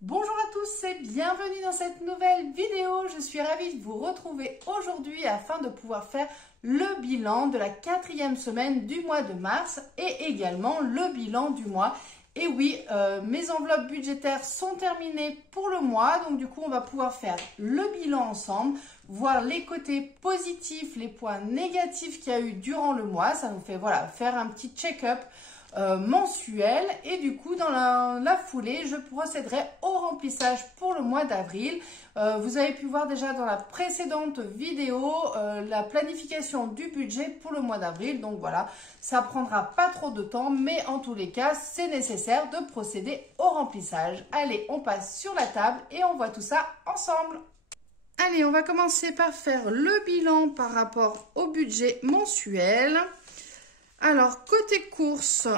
Bonjour à tous et bienvenue dans cette nouvelle vidéo. Je suis ravie de vous retrouver aujourd'hui afin de pouvoir faire le bilan de la 4e semaine du mois de mars et également le bilan du mois. Et oui, mes enveloppes budgétaires sont terminées pour le mois, donc du coup on va pouvoir faire le bilan ensemble, voir les côtés positifs, les points négatifs qu'il y a eu durant le mois. Ça nous fait faire un petit check-up mensuel, et du coup dans la foulée je procéderai au remplissage pour le mois d'avril. Vous avez pu voir déjà dans la précédente vidéo la planification du budget pour le mois d'avril, donc voilà, ça prendra pas trop de temps, mais en tous les cas c'est nécessaire de procéder au remplissage. Allez, on passe sur la table et on voit tout ça ensemble. Allez, on va commencer par faire le bilan par rapport au budget mensuel. Alors, côté courses,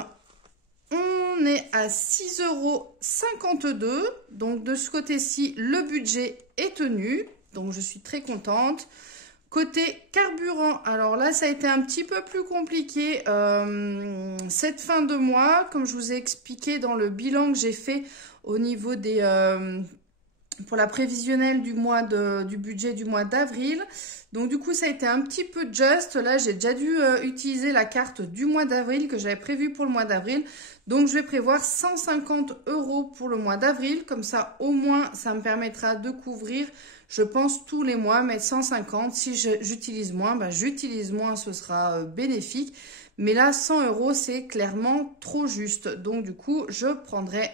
on est à 6,52 €. Donc, de ce côté-ci, le budget est tenu. Donc, je suis très contente. Côté carburant, alors là, ça a été un petit peu plus compliqué cette fin de mois. Comme je vous ai expliqué dans le bilan que j'ai fait au niveau des... pour la prévisionnelle du budget du mois d'avril. Donc du coup ça a été un petit peu juste. Là j'ai déjà dû utiliser la carte du mois d'avril que j'avais prévue pour le mois d'avril. Donc je vais prévoir 150 € pour le mois d'avril. Comme ça au moins ça me permettra de couvrir, je pense, tous les mois, mettre 150. Si j'utilise moins, j'utilise moins, ce sera bénéfique. Mais là, 100 € c'est clairement trop juste. Donc, du coup, je prendrai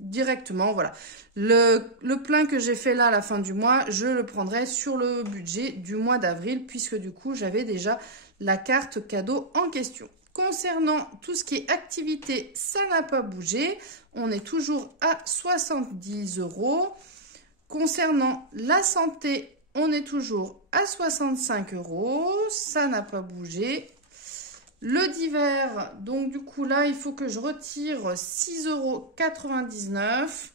directement, voilà. Le plein que j'ai fait là à la fin du mois, je le prendrai sur le budget du mois d'avril, puisque du coup, j'avais déjà la carte cadeau en question. Concernant tout ce qui est activité, ça n'a pas bougé. On est toujours à 70 €. Concernant la santé, on est toujours à 65 €. Ça n'a pas bougé. Le divers, donc du coup là, il faut que je retire 6,99 €.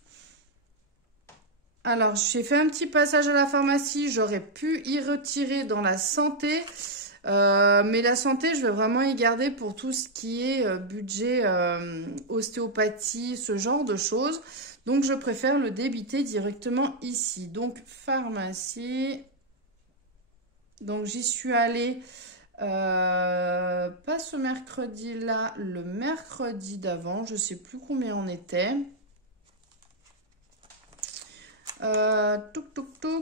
Alors, j'ai fait un petit passage à la pharmacie. J'aurais pu y retirer dans la santé. Mais la santé, je vais vraiment y garder pour tout ce qui est budget ostéopathie, ce genre de choses. Donc, je préfère le débiter directement ici. Donc, pharmacie. Donc, j'y suis allée... pas ce mercredi-là, le mercredi d'avant, je sais plus combien on était.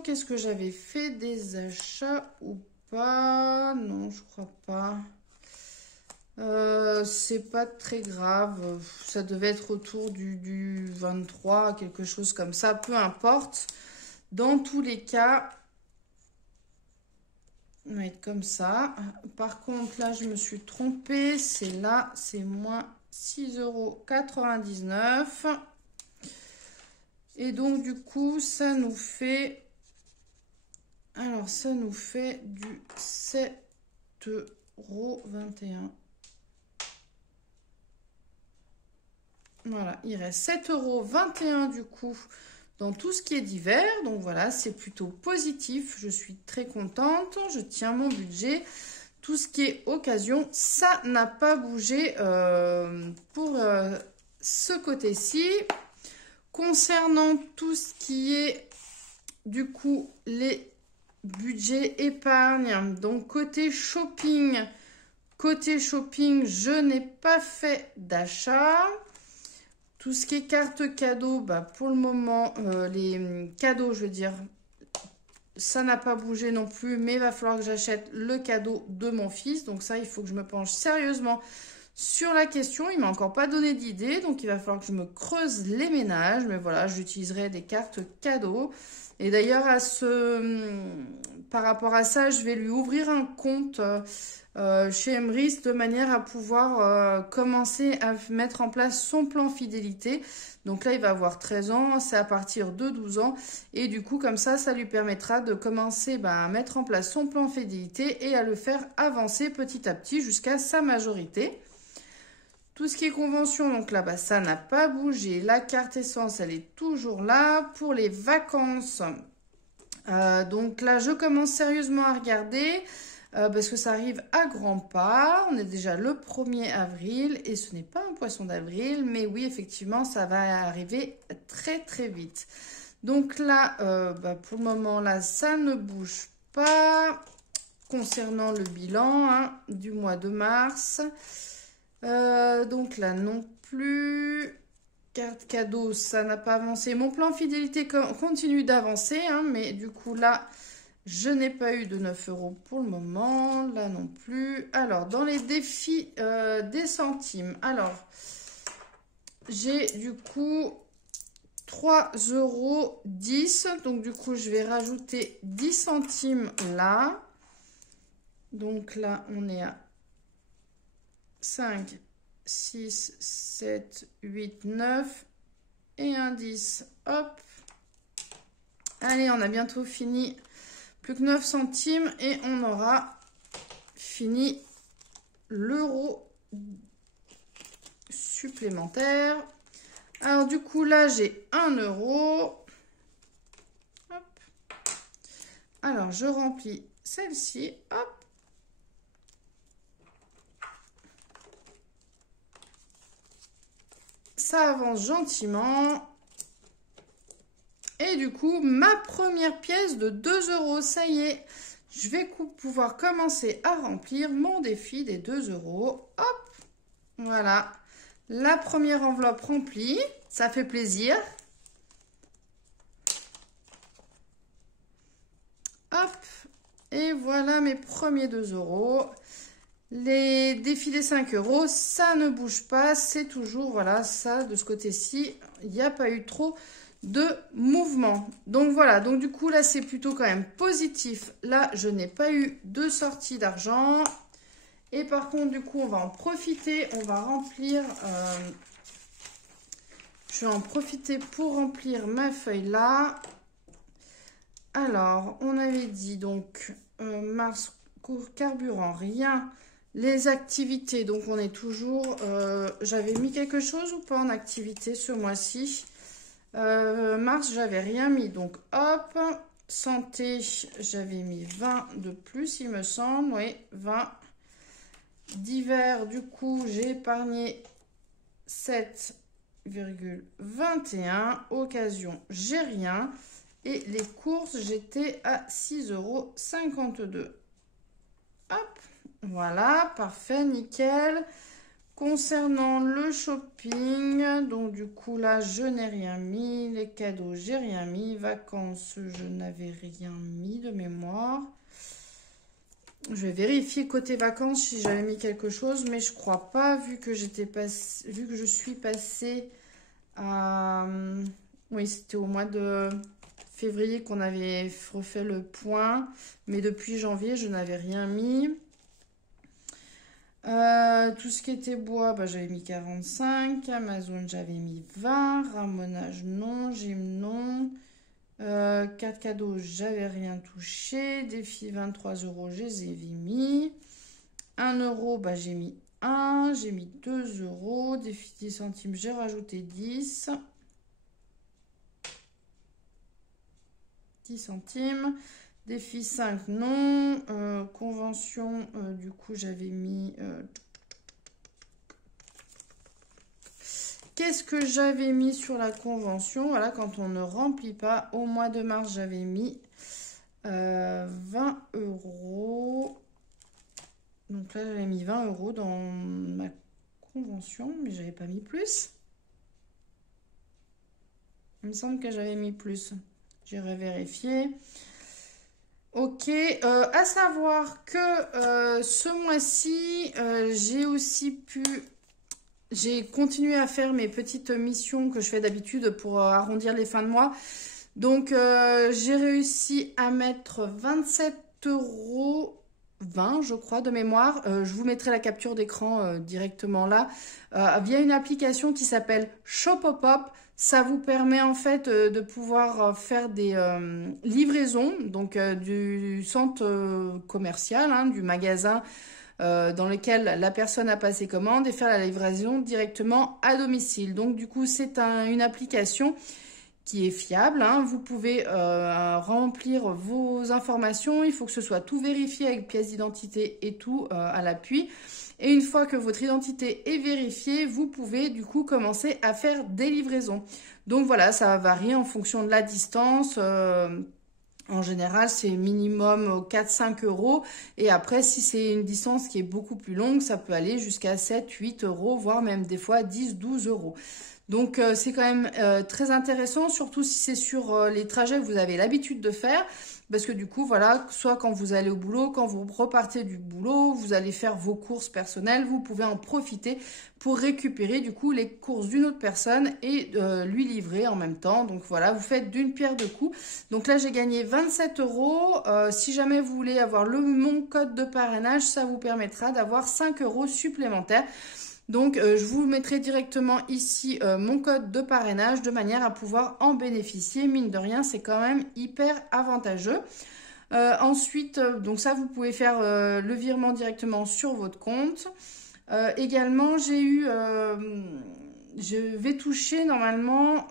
Est-ce que j'avais fait des achats ou pas? Non, je crois pas. C'est pas très grave. Ça devait être autour du 23, quelque chose comme ça. Peu importe. Dans tous les cas... on va être comme ça. Par contre, là, je me suis trompée. C'est là, c'est moins 6,99 €. Et donc, du coup, ça nous fait... alors, ça nous fait du 7,21 €. Voilà, il reste 7,21 € du coup dans tout ce qui est divers. Donc voilà, c'est plutôt positif. Je suis très contente. Je tiens mon budget. Tout ce qui est occasion, ça n'a pas bougé pour ce côté-ci. Concernant tout ce qui est du coup les budgets épargne, donc côté shopping, je n'ai pas fait d'achat. Tout ce qui est carte cadeau, pour le moment, les cadeaux, je veux dire, ça n'a pas bougé non plus, mais il va falloir que j'achète le cadeau de mon fils. Donc ça, il faut que je me penche sérieusement sur la question. Il m'a encore pas donné d'idée, donc il va falloir que je me creuse les ménages. Mais voilà, j'utiliserai des cartes cadeaux. Et d'ailleurs, par rapport à ça, je vais lui ouvrir un compte chez Emrys de manière à pouvoir commencer à mettre en place son plan fidélité. Donc là, il va avoir 13 ans, c'est à partir de 12 ans. Et du coup, comme ça lui permettra de commencer à mettre en place son plan fidélité et à le faire avancer petit à petit jusqu'à sa majorité. Tout ce qui est convention, donc là, ça n'a pas bougé. La carte essence, elle est toujours là. Pour les vacances, donc là, je commence sérieusement à regarder. parce que ça arrive à grands pas. On est déjà le 1er avril et ce n'est pas un poisson d'avril, mais oui, effectivement, ça va arriver très très vite. Donc là, pour le moment, là, ça ne bouge pas. Concernant le bilan du mois de mars, donc là non plus. Carte cadeau, ça n'a pas avancé. Mon plan fidélité continue d'avancer, mais du coup là, je n'ai pas eu de 9 € pour le moment. Là non plus. Alors, dans les défis des centimes, alors, j'ai du coup 3,10 €. Donc du coup, je vais rajouter 10 centimes là. Donc là, on est à 5, 6, 7, 8, 9 et un 10. Hop. Allez, on a bientôt fini. Plus que 9 centimes et on aura fini l'euro supplémentaire. Alors du coup, là, j'ai 1 €. Hop. Alors, je remplis celle-ci. Hop. Ça avance gentiment. Et du coup, ma première pièce de 2 €. Ça y est, je vais pouvoir commencer à remplir mon défi des 2 €. Hop, voilà. La première enveloppe remplie. Ça fait plaisir. Hop. Et voilà mes premiers 2 €. Les défis des 5 €, ça ne bouge pas, c'est toujours, voilà, ça, de ce côté-ci, il n'y a pas eu trop de mouvement. Donc voilà, donc du coup, là, c'est plutôt quand même positif. Là, je n'ai pas eu de sortie d'argent. Et par contre, du coup, on va en profiter, on va remplir... je vais en profiter pour remplir ma feuille là. Alors, on avait dit donc, mars, carburant, rien... Les activités, donc on est toujours... j'avais mis quelque chose ou pas en activité ce mois-ci? Mars, j'avais rien mis. Donc, hop. Santé, j'avais mis 20 de plus, il me semble. Oui, 20. Divers, du coup, j'ai épargné 7,21. Occasion, j'ai rien. Et les courses, j'étais à 6,52 €. Hop. Voilà, parfait, nickel. Concernant le shopping, donc du coup là, je n'ai rien mis. Les cadeaux, j'ai rien mis. Vacances, je n'avais rien mis de mémoire. Je vais vérifier côté vacances si j'avais mis quelque chose, mais je crois pas, vu que je suis passée à... Oui, c'était au mois de février qu'on avait refait le point, mais depuis janvier, je n'avais rien mis. Tout ce qui était bois, j'avais mis 45. Amazon, j'avais mis 20. Ramonage, non. Gym, non. Carte cadeaux, j'avais rien touché. Défi 23 €, je les ai mis. 1 €, j'ai mis 1. J'ai mis 2 €. Défi 10 centimes, j'ai rajouté 10. 10 centimes. Défi 5, non. Convention, du coup, j'avais mis... Qu'est-ce que j'avais mis sur la convention? Voilà, quand on ne remplit pas. Au mois de mars, j'avais mis 20 €. Donc là, j'avais mis 20 € dans ma convention, mais j'avais pas mis plus. Il me semble que j'avais mis plus. J'irai vérifier. Ok, à savoir que ce mois-ci, j'ai continué à faire mes petites missions que je fais d'habitude pour arrondir les fins de mois. Donc, j'ai réussi à mettre 27 €, 20 je crois de mémoire. Je vous mettrai la capture d'écran directement là, via une application qui s'appelle Shopopop. Ça vous permet en fait de pouvoir faire des livraisons, donc du centre commercial, du magasin dans lequel la personne a passé commande, et faire la livraison directement à domicile. Donc du coup, c'est une application qui est fiable, hein. Vous pouvez remplir vos informations, il faut que ce soit tout vérifié avec pièce d'identité et tout à l'appui. Et une fois que votre identité est vérifiée, vous pouvez du coup commencer à faire des livraisons. Donc voilà, ça va varier en fonction de la distance. En général, c'est minimum 4-5 euros. Et après, si c'est une distance qui est beaucoup plus longue, ça peut aller jusqu'à 7-8 euros, voire même des fois 10-12 euros. Donc, c'est quand même très intéressant, surtout si c'est sur les trajets que vous avez l'habitude de faire. Parce que du coup, voilà, soit quand vous allez au boulot, quand vous repartez du boulot, vous allez faire vos courses personnelles, vous pouvez en profiter pour récupérer du coup les courses d'une autre personne et lui livrer en même temps. Donc voilà, vous faites d'une pierre deux coups. Donc là, j'ai gagné 27 euros. Si jamais vous voulez avoir mon code de parrainage, ça vous permettra d'avoir 5 euros supplémentaires. Donc, je vous mettrai directement ici mon code de parrainage de manière à pouvoir en bénéficier. Mine de rien, c'est quand même hyper avantageux. Ensuite, donc ça, vous pouvez faire le virement directement sur votre compte. Également, je vais toucher normalement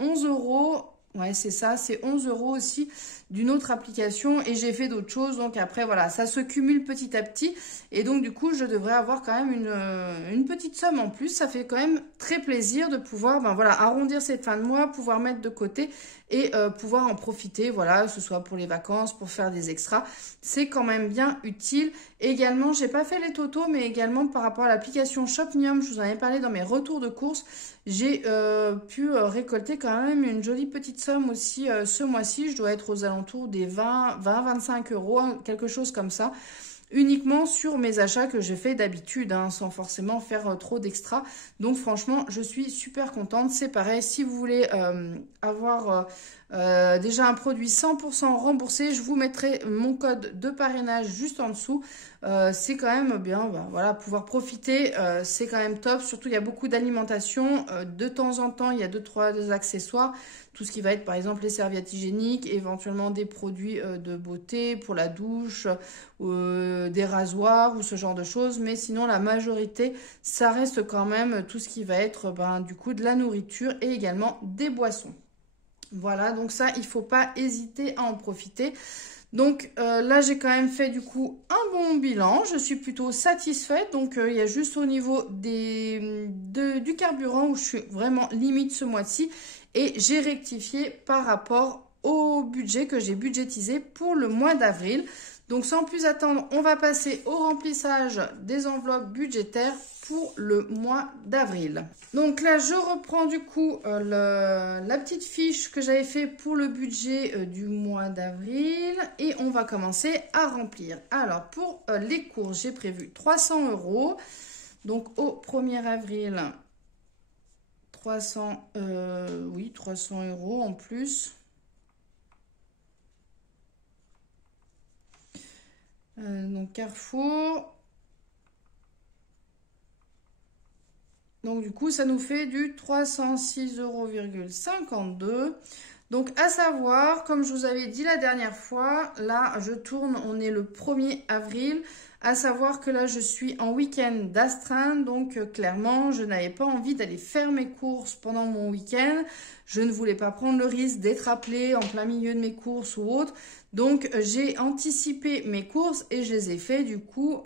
11 euros. Ouais, c'est ça, c'est 11 euros aussi d'une autre application et j'ai fait d'autres choses. Donc après, voilà, ça se cumule petit à petit. Et donc, du coup, je devrais avoir quand même une petite somme en plus. Ça fait quand même très plaisir de pouvoir, ben voilà, arrondir cette fin de mois, pouvoir mettre de côté et pouvoir en profiter, voilà, que ce soit pour les vacances, pour faire des extras. C'est quand même bien utile. Également, j'ai pas fait les totaux, mais également par rapport à l'application Shopnium, je vous en ai parlé dans mes retours de courses, j'ai pu récolter quand même une jolie petite somme aussi ce mois-ci. Je dois être aux alentours des 20-25 euros, quelque chose comme ça. Uniquement sur mes achats que je fais d'habitude, hein, sans forcément faire trop d'extra. Donc franchement, je suis super contente. C'est pareil, si vous voulez avoir déjà un produit 100% remboursé, je vous mettrai mon code de parrainage juste en dessous. C'est quand même bien, ben, voilà, pouvoir profiter, c'est quand même top. Surtout, il y a beaucoup d'alimentation. De temps en temps, il y a 2-3 accessoires. Tout ce qui va être, par exemple, les serviettes hygiéniques, éventuellement des produits de beauté pour la douche, des rasoirs ou ce genre de choses. Mais sinon, la majorité, ça reste quand même tout ce qui va être, ben, du coup, de la nourriture et également des boissons. Voilà, donc ça, il ne faut pas hésiter à en profiter. Donc là, j'ai quand même fait du coup un bon bilan. Je suis plutôt satisfaite. Donc il y a juste au niveau du carburant où je suis vraiment limite ce mois-ci. Et j'ai rectifié par rapport au budget que j'ai budgétisé pour le mois d'avril. Donc sans plus attendre, on va passer au remplissage des enveloppes budgétaires pour le mois d'avril. Donc là, je reprends du coup la petite fiche que j'avais fait pour le budget du mois d'avril et on va commencer à remplir. Alors pour les courses, j'ai prévu 300 euros. Donc au 1er avril, 300 euros en plus. Donc Carrefour. Donc du coup, ça nous fait du 306,52 €. Donc à savoir, comme je vous avais dit la dernière fois, là je tourne, on est le 1er avril. À savoir que là je suis en week-end d'astreinte, donc clairement je n'avais pas envie d'aller faire mes courses pendant mon week-end. Je ne voulais pas prendre le risque d'être appelée en plein milieu de mes courses ou autre. Donc j'ai anticipé mes courses et je les ai fait du coup...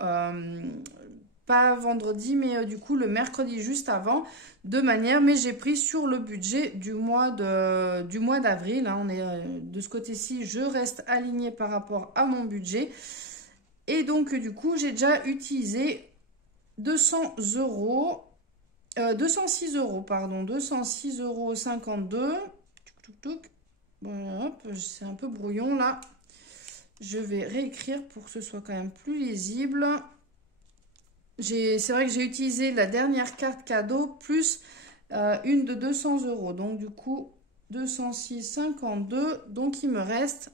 pas vendredi, mais du coup le mercredi juste avant, mais j'ai pris sur le budget du mois d'avril. Hein, on est de ce côté-ci, je reste alignée par rapport à mon budget. Et donc du coup, j'ai déjà utilisé 206 euros, pardon, 206,52 €. Voilà, c'est un peu brouillon là. Je vais réécrire pour que ce soit quand même plus lisible. C'est vrai que j'ai utilisé la dernière carte cadeau plus une de 200 euros. Donc du coup, 206,52. Donc il me reste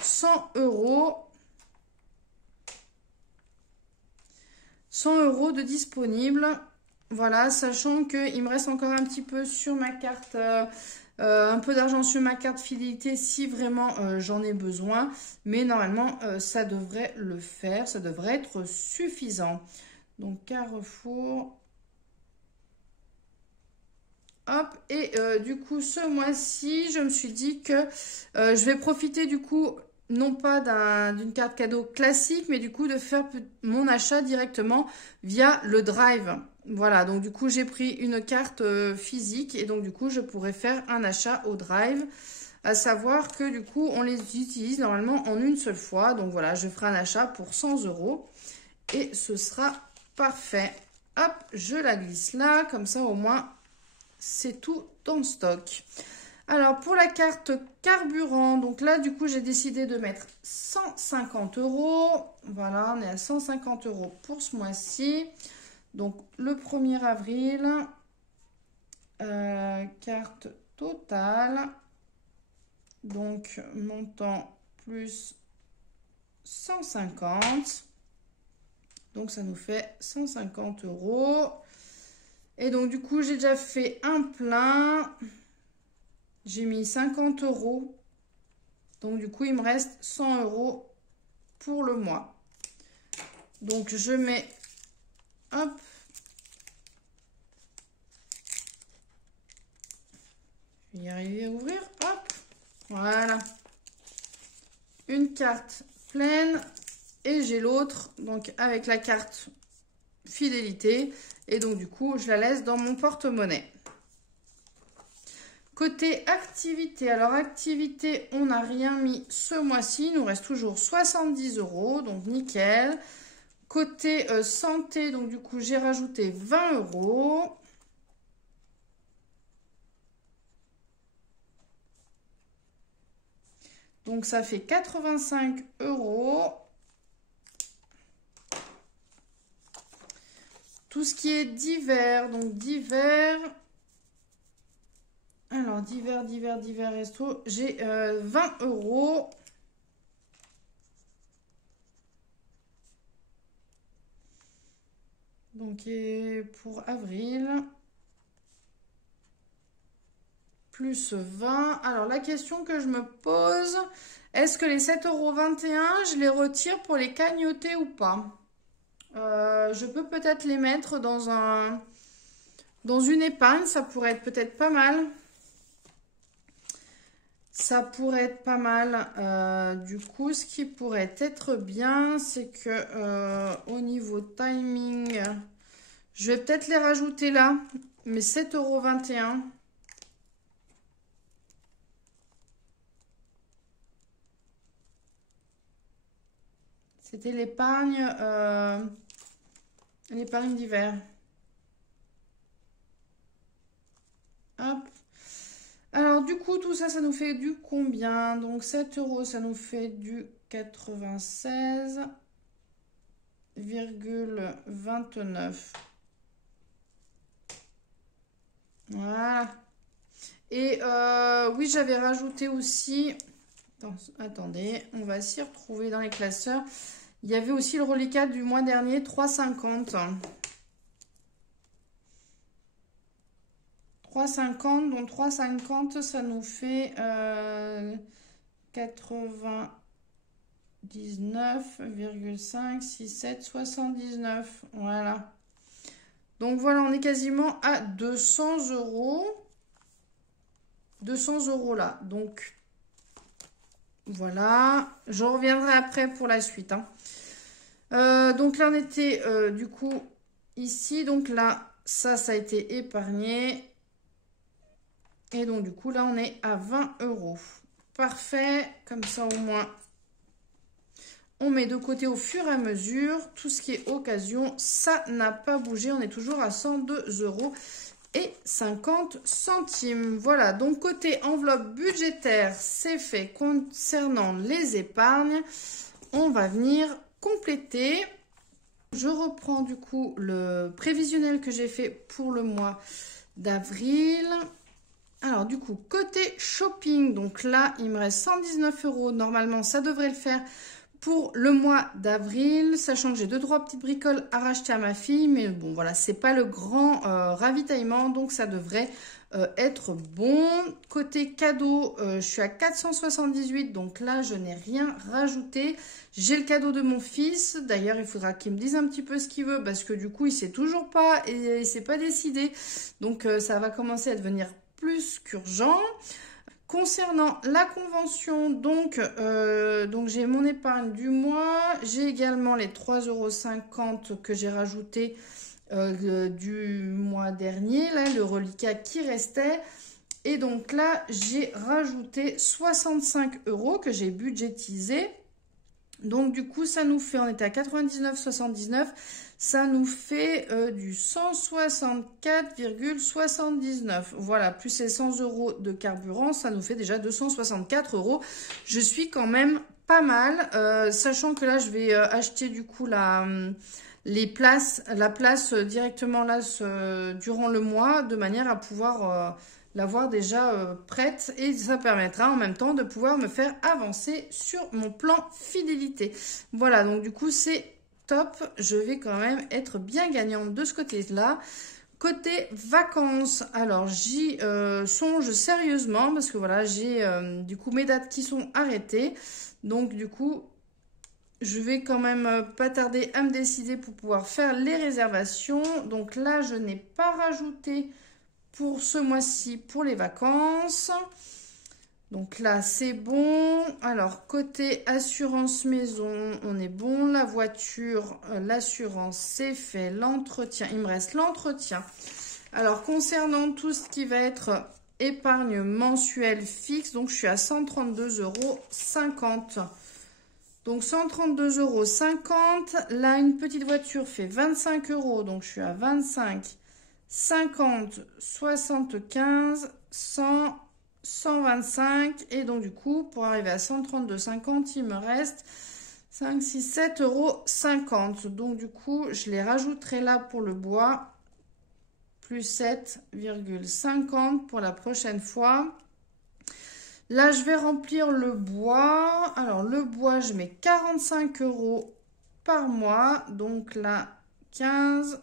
100 euros. 100 euros de disponible. Voilà, sachant qu'il me reste encore un petit peu sur ma carte, un peu d'argent sur ma carte fidélité si vraiment j'en ai besoin. Mais normalement, ça devrait le faire, ça devrait être suffisant. Donc Carrefour, Hop, et du coup, ce mois-ci, je me suis dit que je vais profiter du coup, non pas d'une carte cadeau classique, mais du coup de faire mon achat directement via le Drive. Voilà, donc du coup, j'ai pris une carte physique et donc du coup, je pourrais faire un achat au Drive. À savoir que du coup, on les utilise normalement en une seule fois. Donc voilà, je ferai un achat pour 100 € et ce sera parfait. Hop, je la glisse là, comme ça au moins... c'est tout en stock. Alors, pour la carte carburant, donc là, du coup, j'ai décidé de mettre 150 €. Voilà, on est à 150 € pour ce mois-ci. Donc, le 1er avril, carte totale. Donc, montant plus 150. Donc, ça nous fait 150 €. Et donc, du coup, j'ai déjà fait un plein. J'ai mis 50 €. Donc, du coup, il me reste 100 € pour le mois. Donc, je mets... Hop. Je vais y arriver à ouvrir. Hop. Voilà. Une carte pleine. Et j'ai l'autre, donc, avec la carte fidélité. Et donc, du coup, je la laisse dans mon porte-monnaie. Côté activité, alors activité, on n'a rien mis ce mois-ci. Il nous reste toujours 70 €, donc nickel. Côté santé, donc du coup, j'ai rajouté 20 €. Donc, ça fait 85 €. Tout ce qui est divers, donc divers... Alors, divers resto, j'ai 20 €. Donc, et pour avril, plus 20. Alors, la question que je me pose, est-ce que les 7,21 €, je les retire pour les cagnoter ou pas? Je peux peut-être les mettre dans une épargne, ça pourrait être peut-être pas mal. Ça pourrait être pas mal. Du coup, ce qui pourrait être bien, c'est que au niveau timing, je vais peut-être les rajouter là. Mais 7,21 €. C'était l'épargne d'hiver. Hop. Alors, du coup, tout ça, ça nous fait du combien? Donc, 7 €, ça nous fait du 96,29. Voilà. Et oui, j'avais rajouté aussi... Attendez, on va s'y retrouver dans les classeurs. Il y avait aussi le reliquat du mois dernier, 3,50. 3,50, donc 3,50, ça nous fait 99,567, 79. Voilà. Donc voilà, on est quasiment à 200 €. 200 € là. Donc voilà. Je reviendrai après pour la suite. Hein. Donc là, on était du coup ici. Donc là, ça a été épargné. Et donc, du coup, là, on est à 20 €. Parfait. Comme ça, au moins, on met de côté au fur et à mesure. Tout ce qui est occasion, ça n'a pas bougé. On est toujours à 102,50 €. Voilà. Donc, côté enveloppe budgétaire, c'est fait. Concernant les épargnes, on va venir compléter. Je reprends, du coup, le prévisionnel que j'ai fait pour le mois d'avril. Alors, du coup, côté shopping, donc là, il me reste 119 €. Normalement, ça devrait le faire pour le mois d'avril, sachant que j'ai 2-3 petites bricoles à racheter à ma fille. Mais bon, voilà, c'est pas le grand ravitaillement, donc ça devrait être bon. Côté cadeau, je suis à 478, donc là, je n'ai rien rajouté. J'ai le cadeau de mon fils. D'ailleurs, il faudra qu'il me dise un petit peu ce qu'il veut parce que du coup, il sait toujours pas et il s'est pas décidé. Donc, ça va commencer à devenir plus qu'urgent. Concernant la convention, donc j'ai mon épargne du mois. J'ai également les 3,50 € que j'ai rajouté du mois dernier, là, le reliquat qui restait. Et donc là, j'ai rajouté 65 € que j'ai budgétisé. Donc du coup, ça nous fait, on était à 99,79, ça nous fait du 164,79. Voilà, plus ces 100 € de carburant, ça nous fait déjà 264 €. Je suis quand même pas mal, sachant que là, je vais acheter du coup la place directement là durant le mois, de manière à pouvoir l'avoir déjà prête, et ça permettra en même temps de pouvoir me faire avancer sur mon plan fidélité. Voilà, donc du coup c'est top, je vais quand même être bien gagnante de ce côté-là. Côté vacances, alors j'y songe sérieusement parce que voilà, j'ai du coup mes dates qui sont arrêtées, donc du coup je vais quand même pas tarder à me décider pour pouvoir faire les réservations. Donc là, je n'ai pas rajouté pour ce mois-ci pour les vacances. Donc là, c'est bon. Alors, côté assurance maison, on est bon. La voiture, l'assurance, c'est fait. L'entretien, il me reste l'entretien. Alors, concernant tout ce qui va être épargne mensuelle fixe, donc je suis à 132,50 €. Donc 132,50 €. Là, une petite voiture fait 25 €. Donc, je suis à 25, 50, 75, 100, 125. Et donc, du coup, pour arriver à 132,50, il me reste 5, 6, 7,50 €. Donc, du coup, je les rajouterai là pour le bois. Plus 7,50 € pour la prochaine fois. Là, je vais remplir le bois. Alors, le bois, je mets 45 € par mois. Donc là, 15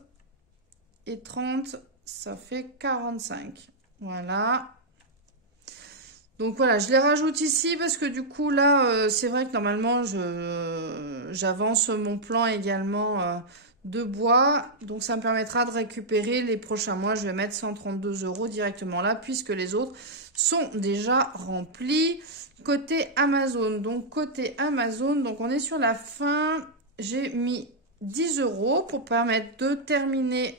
et 30, ça fait 45. Voilà. Donc voilà, je les rajoute ici parce que du coup, là, c'est vrai que normalement, j'avance mon plan également de bois. Donc, ça me permettra de récupérer les prochains mois. Je vais mettre 132 € directement là puisque les autres sont déjà remplis. Côté Amazon, donc on est sur la fin. J'ai mis 10 € pour permettre de terminer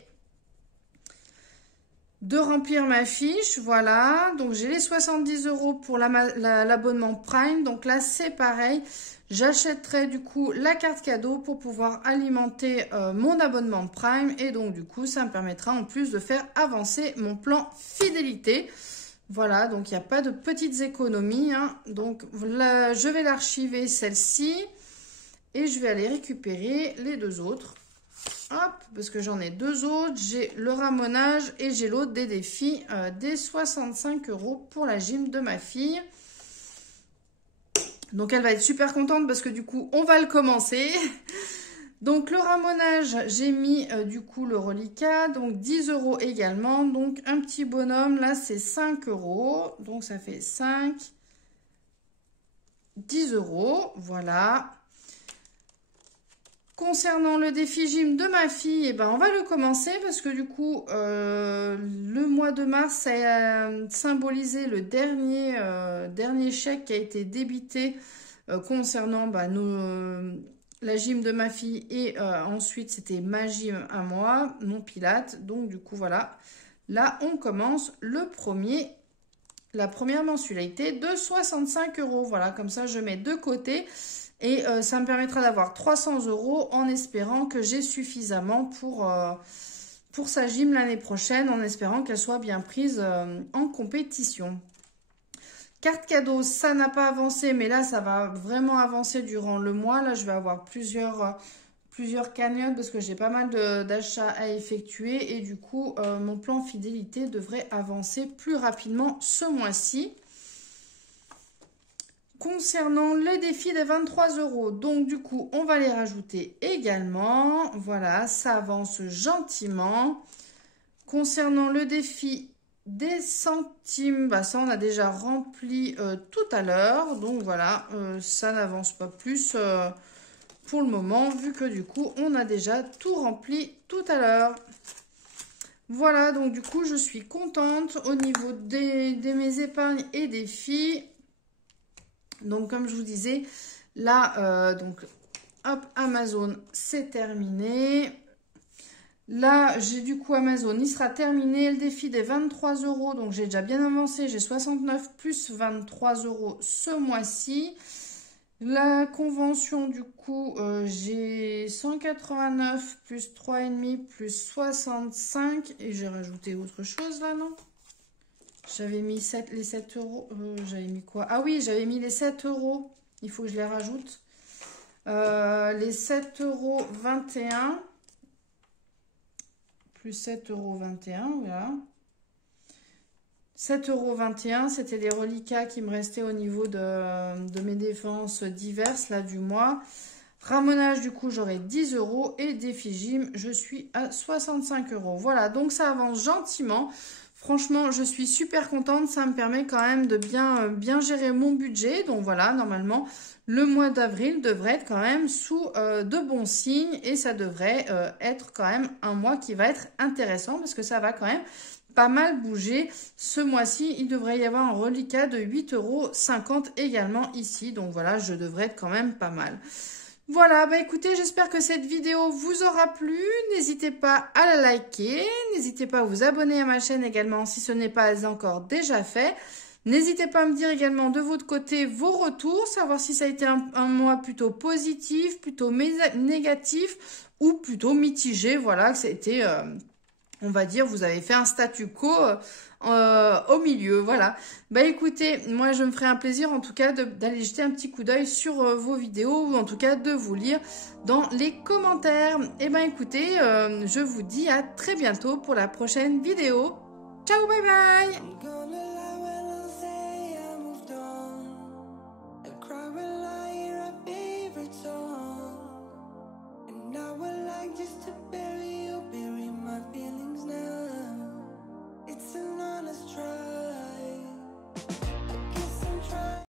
de remplir ma fiche. Voilà, donc j'ai les 70 € pour l'abonnement Prime. Donc là, c'est pareil. J'achèterai du coup la carte cadeau pour pouvoir alimenter mon abonnement Prime. Et donc du coup, ça me permettra en plus de faire avancer mon plan fidélité. Voilà, donc il n'y a pas de petites économies, hein. Donc là, je vais l'archiver celle-ci et je vais aller récupérer les deux autres. Hop, parce que j'en ai deux autres. J'ai le ramonage et j'ai l'autre des défis des 65 € pour la gym de ma fille. Donc elle va être super contente parce que du coup, on va le commencer. Donc le ramonage, j'ai mis du coup le reliquat, donc 10 € également. Donc un petit bonhomme, là c'est 5 €. Donc ça fait 5, 10 €, voilà. Concernant le défi gym de ma fille, eh ben, on va le commencer parce que du coup, le mois de mars, ça a symbolisé le dernier chèque qui a été débité concernant la gym de ma fille et ensuite c'était ma gym à moi, mon Pilate. Donc du coup voilà, là on commence la première mensualité de 65 €. Voilà, comme ça je mets de côté et ça me permettra d'avoir 300 € en espérant que j'ai suffisamment pour sa gym l'année prochaine, en espérant qu'elle soit bien prise en compétition. Carte cadeau, ça n'a pas avancé, mais là, ça va vraiment avancer durant le mois. Là, je vais avoir plusieurs cagnottes parce que j'ai pas mal d'achats à effectuer. Et du coup, mon plan fidélité devrait avancer plus rapidement ce mois-ci. Concernant le défi des 23 €, donc du coup, on va les rajouter également. Voilà, ça avance gentiment. Concernant le défi des centimes. Bah, ça, on a déjà rempli tout à l'heure. Donc voilà, ça n'avance pas plus pour le moment, vu que du coup, on a déjà tout rempli tout à l'heure. Voilà, donc du coup, je suis contente au niveau de mes épargnes et des filles. Donc, comme je vous disais, là, donc, hop, Amazon, c'est terminé. Là, j'ai du coup Amazon, il sera terminé. Le défi des 23 €, donc j'ai déjà bien avancé. J'ai 69 plus 23 € ce mois-ci. La convention, du coup, j'ai 189 plus 3,5 plus 65. Et j'ai rajouté autre chose là, non? J'avais mis les 7 €. J'avais mis quoi? Ah oui, j'avais mis les 7 €. Il faut que je les rajoute. Les 7,21 €. Plus 7,21 €, voilà. 7,21 €, c'était les reliquats qui me restaient au niveau de mes défenses diverses, là, du mois. Ramonage, du coup, j'aurai 10 € et défi gym, je suis à 65 €. Voilà, donc ça avance gentiment. Franchement, je suis super contente. Ça me permet quand même de bien gérer mon budget. Donc voilà, normalement, le mois d'avril devrait être quand même sous de bons signes. Et ça devrait être quand même un mois qui va être intéressant parce que ça va quand même pas mal bouger. Ce mois-ci, il devrait y avoir un reliquat de 8,50 € également ici. Donc voilà, je devrais être quand même pas mal. Voilà, bah écoutez, j'espère que cette vidéo vous aura plu. N'hésitez pas à la liker. N'hésitez pas à vous abonner à ma chaîne également si ce n'est pas encore déjà fait. N'hésitez pas à me dire également de votre côté vos retours, savoir si ça a été un mois plutôt positif, plutôt négatif ou plutôt mitigé. Voilà, que ça a été, on va dire, vous avez fait un statu quo au milieu, voilà. Bah écoutez, moi je me ferai un plaisir en tout cas d'aller jeter un petit coup d'œil sur vos vidéos ou en tout cas de vous lire dans les commentaires. Et ben écoutez, je vous dis à très bientôt pour la prochaine vidéo. Ciao, bye bye!